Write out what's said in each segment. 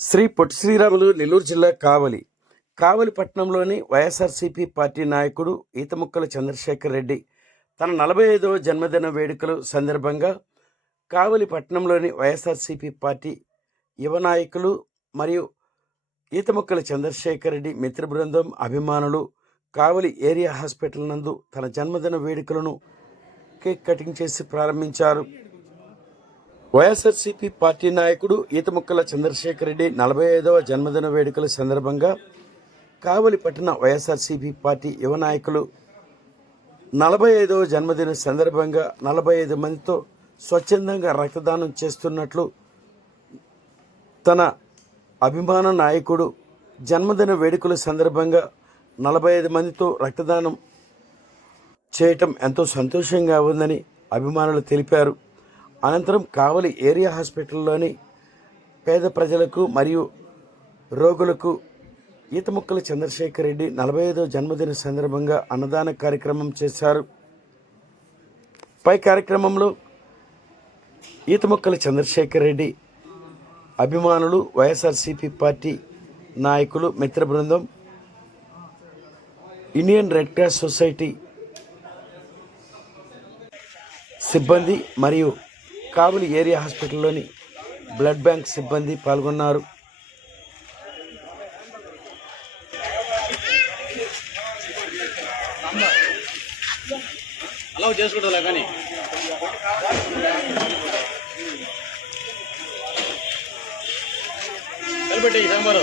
శ్రీ పొట్టి శ్రీరాములు నెల్లూరు జిల్లా కావలి. కావలి పట్టణంలోని వైఎస్ఆర్సీపీ పార్టీ నాయకుడు ఈతముక్కల చంద్రశేఖర్ రెడ్డి తన నలభై ఐదవ జన్మదిన వేడుకలు సందర్భంగా కావలి పట్టణంలోని వైఎస్ఆర్సీపీ పార్టీ యువ నాయకులు మరియు ఈతముక్కల చంద్రశేఖర్ రెడ్డి మిత్ర బృందం అభిమానులు కావలి ఏరియా హాస్పిటల్ నందు తన జన్మదిన వేడుకలను కేక్ కటింగ్ చేసి ప్రారంభించారు. వైఎస్ఆర్సీపీ పార్టీ నాయకుడు ఈతముక్కల చంద్రశేఖర్ రెడ్డి నలభై ఐదవ జన్మదిన వేడుకల సందర్భంగా కావలి పట్టణ వైఎస్ఆర్సీపీ పార్టీ యువ నాయకులు నలభై ఐదవ జన్మదిన సందర్భంగా నలభై ఐదు మందితో స్వచ్ఛందంగా రక్తదానం చేస్తున్నట్లు తన అభిమాన నాయకుడు జన్మదిన వేడుకల సందర్భంగా నలభై ఐదు మందితో రక్తదానం చేయటం ఎంతో సంతోషంగా ఉందని అభిమానులు తెలిపారు. అనంతరం కావలి ఏరియా హాస్పిటల్లోని పేద ప్రజలకు మరియు రోగులకు ఈతముక్కల చంద్రశేఖర్ రెడ్డి నలభై ఐదో జన్మదిన సందర్భంగా అన్నదాన కార్యక్రమం చేశారు. పై కార్యక్రమంలో ఈతముక్కల చంద్రశేఖర్ రెడ్డి అభిమానులు వైఎస్ఆర్సీపీ పార్టీ నాయకులు మిత్ర బృందం ఇండియన్ రెడ్ క్రాస్ సొసైటీ సిబ్బంది మరియు కావలి ఏరియా హాస్పిటల్లోని బ్లడ్ బ్యాంక్ సిబ్బంది పాల్గొన్నారు. అలా చేసుకుంటా కానీ. కలిపెట్టి సాంబారు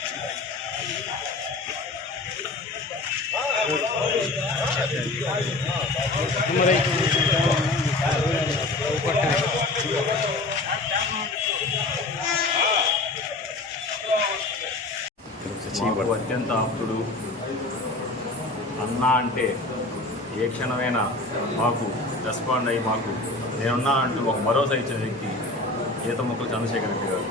మాకు అత్యంత ఆప్తుడు. అన్నా అంటే ఏ క్షణమైనా మాకు రెస్పాండ్ అయ్యి మాకు నేనున్నా అంటూ ఒక భరోసా ఇచ్చిన వ్యక్తి ఈత మొక్కలు చంద్రశేఖర్ రెడ్డి గారు.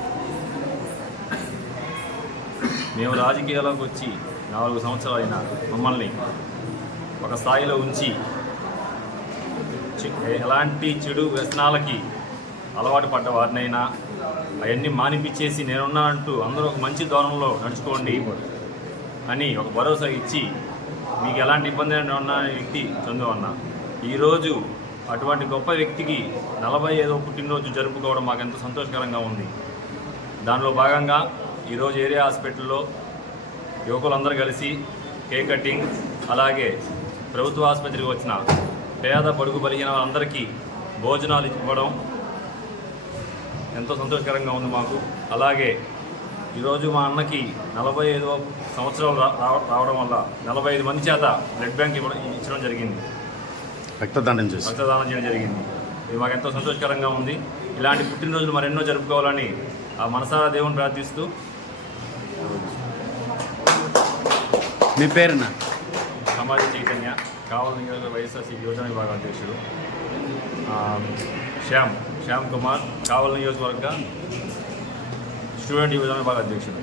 మేము రాజకీయాలకు వచ్చి నాలుగు సంవత్సరాలు మమ్మల్ని ఒక స్థాయిలో ఉంచి ఎలాంటి చెడు వ్యసనాలకి అలవాటు పడ్డ వారినైనా అవన్నీ మానిపించేసి నేనున్నానంటూ అందరూ ఒక మంచి దూరంలో నడుచుకోండి అని ఒక భరోసా ఇచ్చి మీకు ఎలాంటి ఇబ్బంది ఉన్న వ్యక్తి చందు అన్న ఈరోజు అటువంటి గొప్ప వ్యక్తికి నలభై ఐదో పుట్టినరోజు జరుపుకోవడం మాకు ఎంతో సంతోషకరంగా ఉంది. దానిలో భాగంగా ఈరోజు ఏరియా హాస్పిటల్లో యువకులందరూ కలిసి కేక్ కటింగ్ అలాగే ప్రభుత్వ ఆసుపత్రికి వచ్చిన పేద పడుగు బలిగిన వాళ్ళందరికీ భోజనాలు ఇవ్వడం ఎంతో సంతోషకరంగా ఉంది మాకు. అలాగే ఈరోజు మా అన్నకి నలభై ఐదో సంవత్సరాలు రా- రావ- రావడం వల్ల నలభై ఐదు మంది చేత బ్లడ్ బ్యాంక్ ఇవ్వడం ఇచ్చడం జరిగింది. రక్తదానం చేసి. రక్తదానం చేయడం జరిగింది. ఇది మాకు ఎంతో సంతోషకరంగా ఉంది. ఇలాంటి పుట్టినరోజులు మరెన్నో జరుపుకోవాలని ఆ మనసారా దేవుని ప్రార్థిస్తూ. మీ పేరున. సమాజ చైతన్య. కావల నియోజక వైఎస్ఆర్సీ యోజన విభాగ అధ్యక్షుడు. శ్యామ్ శ్యామ్ కుమార్ కావల నియోజకవర్గ స్టూడెంట్ యువజన విభాగ అధ్యక్షుడు.